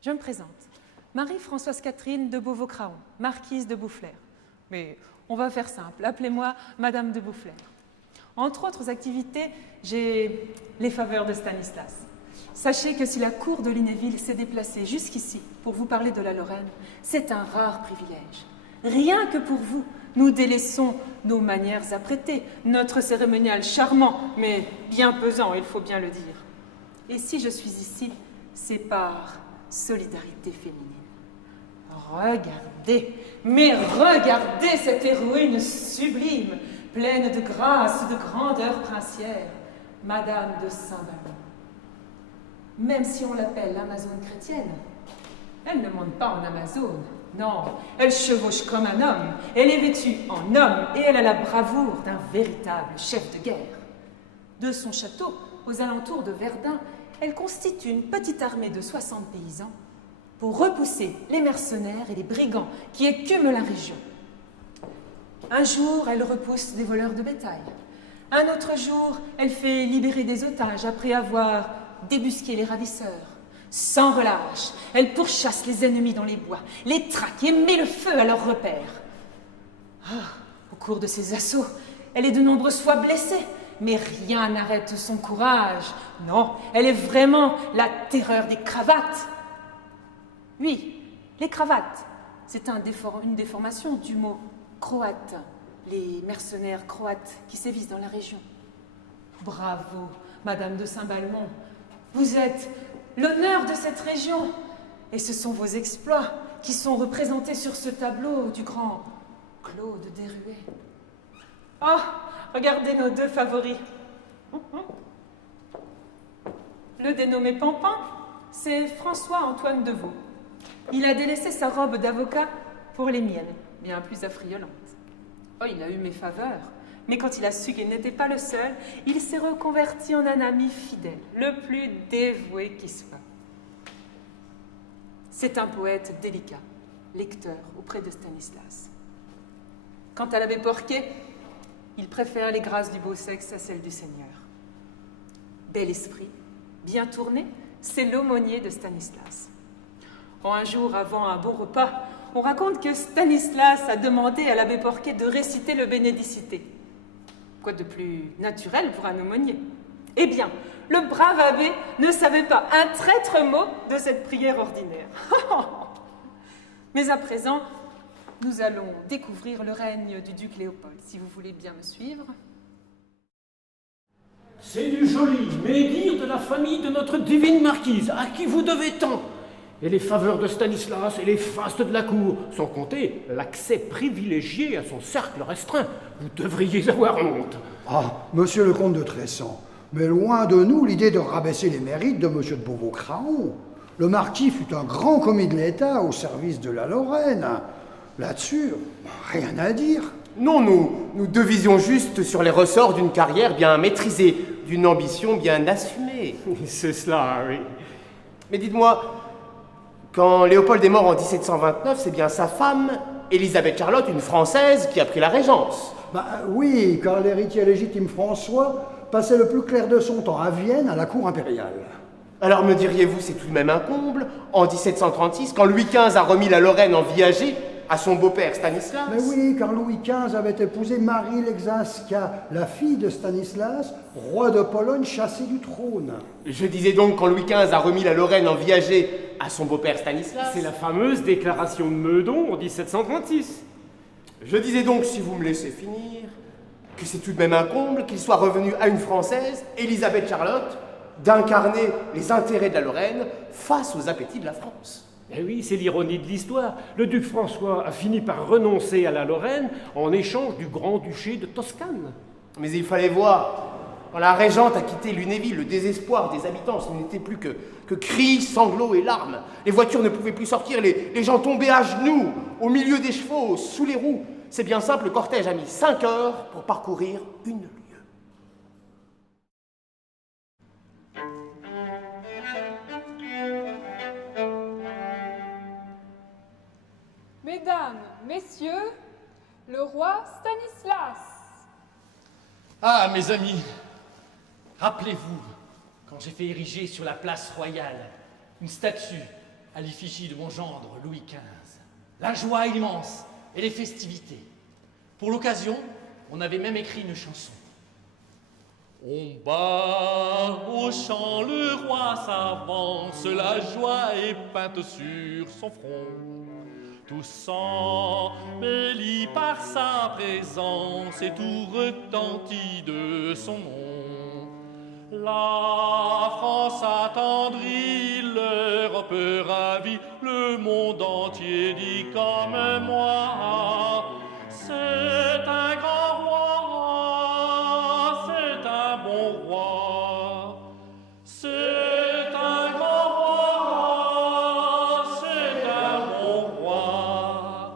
Je me présente. Marie-Françoise Catherine de Beauvau-Craon, marquise de Boufflers. Mais on va faire simple, appelez-moi Madame de Boufflers. Entre autres activités, j'ai les faveurs de Stanislas. Sachez que si la cour de Lunéville s'est déplacée jusqu'ici pour vous parler de la Lorraine, c'est un rare privilège. Rien que pour vous, nous délaissons nos manières apprêtées, notre cérémonial charmant, mais bien pesant, il faut bien le dire. Et si je suis ici, c'est par solidarité féminine. Regardez, mais regardez cette héroïne sublime, pleine de grâce, de grandeur princière, Madame de Saint-Ballon. Même si on l'appelle l'Amazone chrétienne, elle ne monte pas en Amazone. Non, elle chevauche comme un homme, elle est vêtue en homme et elle a la bravoure d'un véritable chef de guerre. De son château, aux alentours de Verdun, elle constitue une petite armée de 60 paysans pour repousser les mercenaires et les brigands qui écument la région. Un jour, elle repousse des voleurs de bétail. Un autre jour, elle fait libérer des otages après avoir débusqué les ravisseurs. Sans relâche, elle pourchasse les ennemis dans les bois, les traque et met le feu à leurs repères. Au cours de ces assauts, elle est de nombreuses fois blessée, mais rien n'arrête son courage. Non, elle est vraiment la terreur des cravates. Oui, les cravates, c'est une déformation du mot croate, les mercenaires croates qui sévissent dans la région. Bravo, Madame de Saint-Balmont, vous êtes l'honneur de cette région, et ce sont vos exploits qui sont représentés sur ce tableau du grand Claude Deruet. Oh, regardez nos deux favoris. Le dénommé Pampan, c'est François-Antoine Deveau. Il a délaissé sa robe d'avocat pour les miennes, bien plus affriolantes. Oh, il a eu mes faveurs, mais quand il a su qu'il n'était pas le seul, il s'est reconverti en un ami fidèle, le plus dévoué qui soit. C'est un poète délicat, lecteur auprès de Stanislas. Quant à l'abbé Porquet, il préfère les grâces du beau sexe à celles du Seigneur. Bel esprit, bien tourné, c'est l'aumônier de Stanislas. Un jour, avant un bon repas, on raconte que Stanislas a demandé à l'abbé Porquet de réciter le Bénédicité. Quoi de plus naturel pour un aumônier? Eh bien, le brave abbé ne savait pas un traître mot de cette prière ordinaire. Mais à présent, nous allons découvrir le règne du duc Léopold, si vous voulez bien me suivre. C'est du joli, mais dire de la famille de notre divine marquise, à qui vous devez tant. Et les faveurs de Stanislas et les fastes de la cour, sans compter l'accès privilégié à son cercle restreint. Vous devriez avoir honte. Ah, monsieur le comte de Tressan, mais loin de nous l'idée de rabaisser les mérites de monsieur de Beauvau-Craon. Le marquis fut un grand commis de l'État au service de la Lorraine. Là-dessus, rien à dire. Non, nous devisions juste sur les ressorts d'une carrière bien maîtrisée, d'une ambition bien assumée. C'est cela, oui. Mais dites-moi, quand Léopold est mort en 1729, c'est bien sa femme, Élisabeth Charlotte, une Française, qui a pris la régence. Oui, car l'héritier légitime François passait le plus clair de son temps à Vienne, à la cour impériale. Alors me diriez-vous, c'est tout de même un comble, en 1736, quand Louis XV a remis la Lorraine en viager à son beau-père Stanislas? Mais oui, car Louis XV avait épousé Marie Lexinska, la fille de Stanislas, roi de Pologne chassé du trône. Je disais donc quand Louis XV a remis la Lorraine en viager à son beau-père Stanislas. C'est la fameuse déclaration de Meudon en 1736. Je disais donc, si vous me laissez finir, que c'est tout de même un comble qu'il soit revenu à une Française, Élisabeth Charlotte, d'incarner les intérêts de la Lorraine face aux appétits de la France. Eh oui, c'est l'ironie de l'histoire. Le duc François a fini par renoncer à la Lorraine en échange du grand-duché de Toscane. Mais il fallait voir. Quand la régente a quitté Lunéville, le désespoir des habitants, ce n'était plus que cris, sanglots et larmes. Les voitures ne pouvaient plus sortir, les gens tombaient à genoux, au milieu des chevaux, sous les roues. C'est bien simple, le cortège a mis 5 heures pour parcourir une lieue. Mesdames, Messieurs, le roi Stanislas. Ah, mes amis, rappelez-vous, quand j'ai fait ériger sur la place royale une statue à l'effigie de mon gendre Louis XV. La joie immense et les festivités. Pour l'occasion, on avait même écrit une chanson. On bat au chant, le roi s'avance, la joie est peinte sur son front. Tout s'embellit par sa présence et tout retentit de son nom. La France attendrit, l'Europe ravie, le monde entier dit comme moi. C'est un grand roi, c'est un bon roi. C'est un grand roi, c'est un bon roi.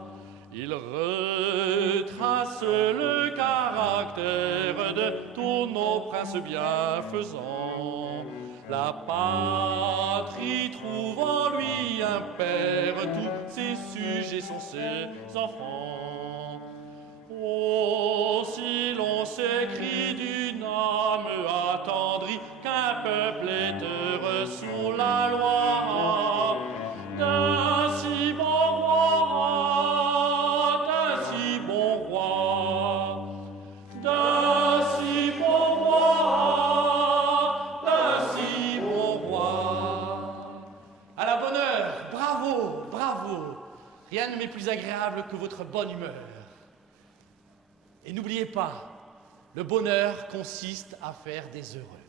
Il retrace le caractère de tous nos princes bienfaisants. La patrie trouve en lui un père, tous ses sujets sont ses enfants. Oh, si l'on s'écrie d'une âme attendrie qu'un peuple est heureux sous la loi, d'un si bon roi, d'un si bon roi, d'un si bon roi, d'un si bon roi. À la bonne heure, bravo, bravo. Rien ne m'est plus agréable que votre bonne humeur. Et n'oubliez pas, le bonheur consiste à faire des heureux.